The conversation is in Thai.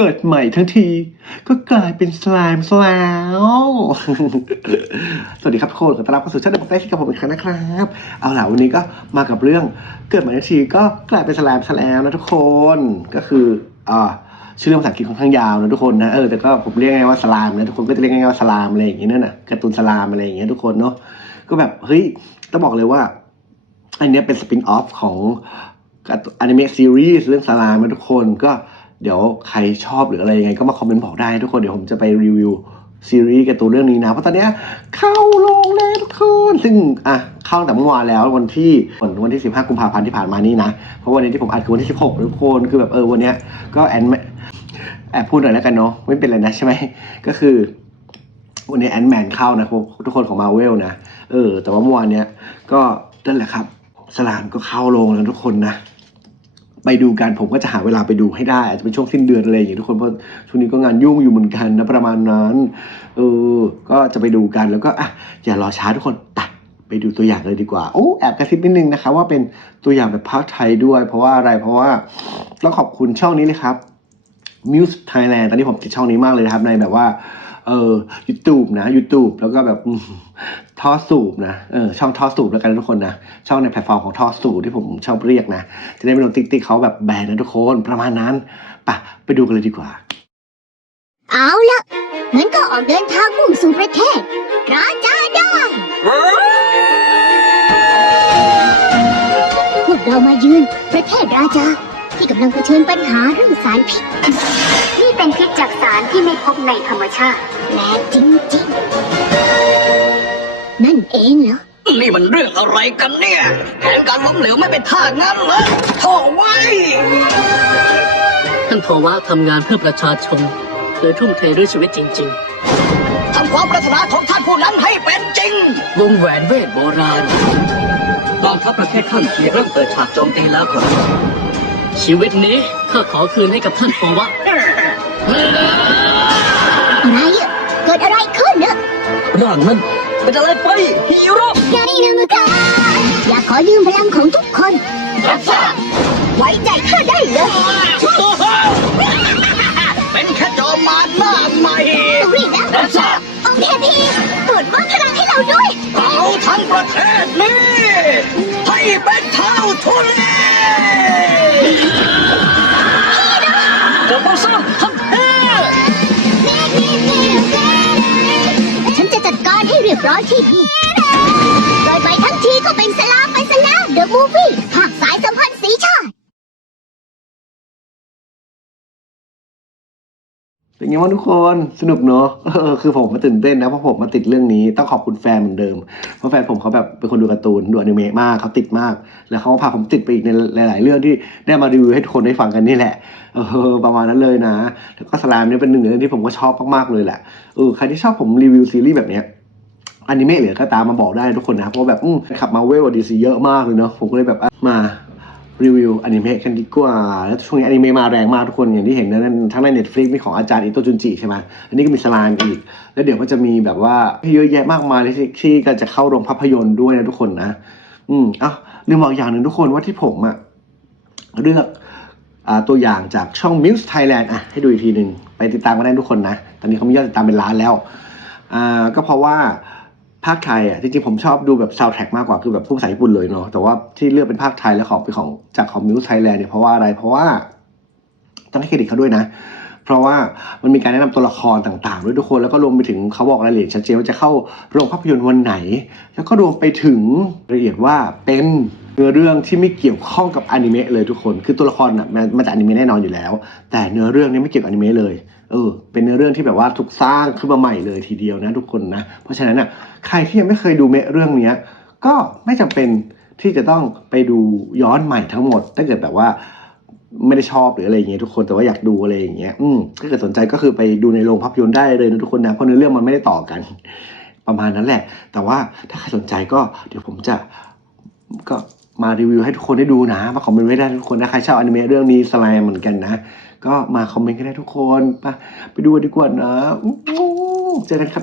เกิดใหม่ทั้งที ก็กลายเป็นสไลม์ซะแล้ว สวัสดีครับทุกคนขอต้อนรับเข้าสู่ช่องเดอะเฟสกับผมอีกครั้งนะครับ เอาล่ะวันนี้ก็มากับเรื่องเกิดใหม่ทั้งทีก็กลายเป็นสไลม์ซะแล้วนะทุกคนก็คืออ่าชื่อเรื่องภาษาอังกฤษค่อนข้างยาวนะทุกคนนะเออแต่ก็ผมเรียกง่ายว่าสลามนะทุกคนก็จะเรียกง่ายว่าสลามอะไรอย่างเงี้ยนั่นน่ะการ์ตูนสลามอะไรอย่างเงี้ยทุกคนเนาะก็แบบเฮ้ยต้องบอกเลยว่า อันเนี้ยเป็นสปินออฟของอนิเมะซีรีส์เรื่องสลามนะทุกคนก็ เดี๋ยวใครชอบหรืออะไรยังไงก็มาคอมเมนต์บอกได้ทุกคนเดี๋ยวผมจะไปรีวิวซีรีส์การ์ตูนเรื่องนี้นะเพราะตอนนี้เข้าโรงแล้วทุกคนซึ่งอะเข้าตั้งแต่เมื่อวานแล้ววันที่วันวันที่ 15 กุมภาพันธ์ที่ผ่านมานี่นะ เพราะวันนี้ที่ผมอัดคือวันที่ 16 ทุกคนคือแบบเออวันนี้ก็แอนแอบพูดหน่อยแล้วกันเนาะไม่เป็นไรนะใช่ไหมก็คือ วันนี้แอนแมนเข้านะทุกคนของมาเวลนะเออ แต่ว่าเมื่อวานเนี้ยก็นั่นแหละครับสลามก็เข้าโรงแล้วทุกคนนะ ไปดูกันผมก็จะหาเวลาไปดูให้ได้อาจจะเป็นช่วงสิ้นเดือนอะไรอย่างเงี้ยทุกคนเพราะช่วงนี้ก็งานยุ่งอยู่เหมือนกันนะประมาณนั้นเออก็จะไปดูกันแล้วก็อะอย่ารอช้าทุกคนไปไปดูตัวอย่างเลยดีกว่า โอ้ แอบกระซิบนิดนึงนะคะ ว่าเป็นตัวอย่างแบบภาคไทยด้วย เพราะว่าอะไร เพราะว่าต้องขอบคุณช่องนี้เลยครับ Muse Thailand ตอนนี้ผมติดช่องนี้มากเลยนะครับ ในแบบว่า เออ YouTube นะ YouTube แล้วก็แบบอืมท่อสูบนะเออช่องท่อสูบแล้วกันนะทุกคนนะ ช่องในแพลตฟอร์มของท่อสูบที่ผมชอบเรียกนะ จะได้ไม่โดนติ๊กติ๊กเขาแบบแบนนะทุกคนประมาณนั้นไปะไปดูกันเลยดีกว่า เอาละงั้นก็ออกเดินทางมุ่งสู่ประเทศราจาได้พวกเรามายืนประเทศราจา ที่กำลังเผชิญปัญหาเรื่องสารพิษ นี่เป็นพิษจากสารที่ไม่พบในธรรมชาติแปลกจริงๆ นั่นเองเหรอ นี่มันเรื่องอะไรกันเนี่ย แผนการล้มเหลวไม่เป็นท่างั้นเหรอโถ่ไว้ยท่านภาวะทำงานเพื่อประชาชนโดยทุ่มเทด้วยชีวิตจริงทำความปรารถนาของท่านผู้นั้นให้เป็นจริงๆวงแหวนเวทโบราณกองทัพประเทศข้างเคียงเริ่มเปิดฉากโจมตีแล้วครับ ชีวิตนี้ข้าขอคืนให้กับท่านภาวะอะไรอะเกิดอะไรขึ้นเนอะร่างนั้นเป็นอะไรไปฮีโร่ยานีนามุกาอยากขอยืมพลังของทุกคน รับทราบไว้ใจข้าได้เลยเป็นแค่จอมมารหน้าใหม่ต้องรีบนะรับทราบองค์เทพีตรวจวัดพลังให้เราด้วยเอาทั้งประเทศนี้ให้เป็นเท่าทุน ที่นี่โดยไปทั้งทีก็เป็นสลามไปซะแล้วเดอะมูฟวี่ภาคสายสัมพันธ์สีชาติเป็นไงบ้างทุกคนสนุกเนอะเออคือผมมาตื่นเต้นนะเพราะผมมาติดเรื่องนี้ต้องขอบคุณแฟนเหมือนเดิม เพราะแฟนผมเขาแบบเป็นคนดูการ์ตูนดูอนิเมะมากเขาติดมาก แล้วเขาก็พาผมติดไปอีกในหลาย ๆ เรื่องที่ได้มารีวิวให้ทุกคนได้ฟังกันนี่แหละเออประมาณนั้นเลยนะแล้วก็สลามเนี่ยเป็นหนึ่งในเรื่องที่ผมก็ชอบมากๆเลยแหละเออใครที่ชอบผมรีวิวซีรีส์แบบเนี้ย อนิเมะหรือก็ตามมาบอกได้ทุกคนนะเพราะแบบขับมาเวลดีซีเยอะมากเลยเนาะผมก็เลยแบบมารีวิวอนิเมะกันดีกว่า แล้วช่วงนี้อนิเมะมาแรงมากทุกคนอย่างที่เห็นนั่นทั้งใน Netflix มีของอาจารย์อิโตจุนจิใช่ไหมอันนี้ก็มีสลามอีก แล้วเดี๋ยวก็จะมีแบบว่าเยอะแยะมากมายเลยที่ที่ก็จะเข้าโรงภาพยนตร์ด้วยนะทุกคนนะ อืมอ้าลืมบอกอย่างหนึ่งทุกคนว่าที่ผมอะเลือกอ่าตัวอย่างจากช่อง Muse Thailand อะให้ดูอีกทีหนึ่งไปติดตามกันได้ทุกคนนะ ตอนนี้เขามียอดติดตามเป็นล้านแล้วอ่าก็เพราะว่า ภาคไทยอะจริงๆผมชอบดูแบบซาวด์แทร็กมากกว่าคือแบบพูดภาษาญี่ปุ่นเลยเนาะแต่ว่าที่เลือกเป็นภาคไทยและของเป็นของจากของมิวส์ไทยแลนด์เนี่ยเพราะว่าอะไรเพราะว่าต้องให้เครดิตเขาด้วยนะ เพราะว่ามันมีการแนะนำตัวละครต่างๆด้วยทุกคนแล้วก็รวมไปถึงเขาบอกรายละเอียดชัดเจนว่าจะเข้าโรงภาพยนตร์วันไหน แล้วก็รวมไปถึงรายละเอียดว่าเป็น เนื้อเรื่องที่ไม่เกี่ยวข้องกับอนิเมะเลยทุกคน คือตัวละครน่ะมันมาจากอนิเมะแน่นอนอยู่แล้ว แต่เนื้อเรื่องนี้ไม่เกี่ยวกับอนิเมะเลย เออ เป็นเนื้อเรื่องที่แบบว่าถูกสร้างขึ้นมาใหม่เลยทีเดียวนะทุกคนนะ เพราะฉะนั้นน่ะ ใครที่ยังไม่เคยดูเมะเรื่องเนี้ย ก็ไม่จำเป็นที่จะต้องไปดูย้อนใหม่ทั้งหมด ถ้าเกิดแบบว่าไม่ได้ชอบหรืออะไรอย่างเงี้ยทุกคนแต่ว่าอยากดูอะไรอย่างเงี้ยอืมถ้าเกิดสนใจก็คือไปดูในโรงภาพยนตร์ได้เลยนะทุกคนนะเพราะเนื้อเรื่องมันไม่ได้ต่อกัน ประมาณนั้นแหละ แต่ว่าถ้าใครสนใจก็เดี๋ยวผมจะก็ มารีวิวให้ทุกคนได้ดูนะมาคอมเมนต์ไว้ได้ทุกคนนะใครชอบอนิเมะเรื่องนี้สไลม์เหมือนกันนะ ก็มาคอมเมนต์กันได้ทุกคนไปไปดูดีกว่านะเจอกันครับ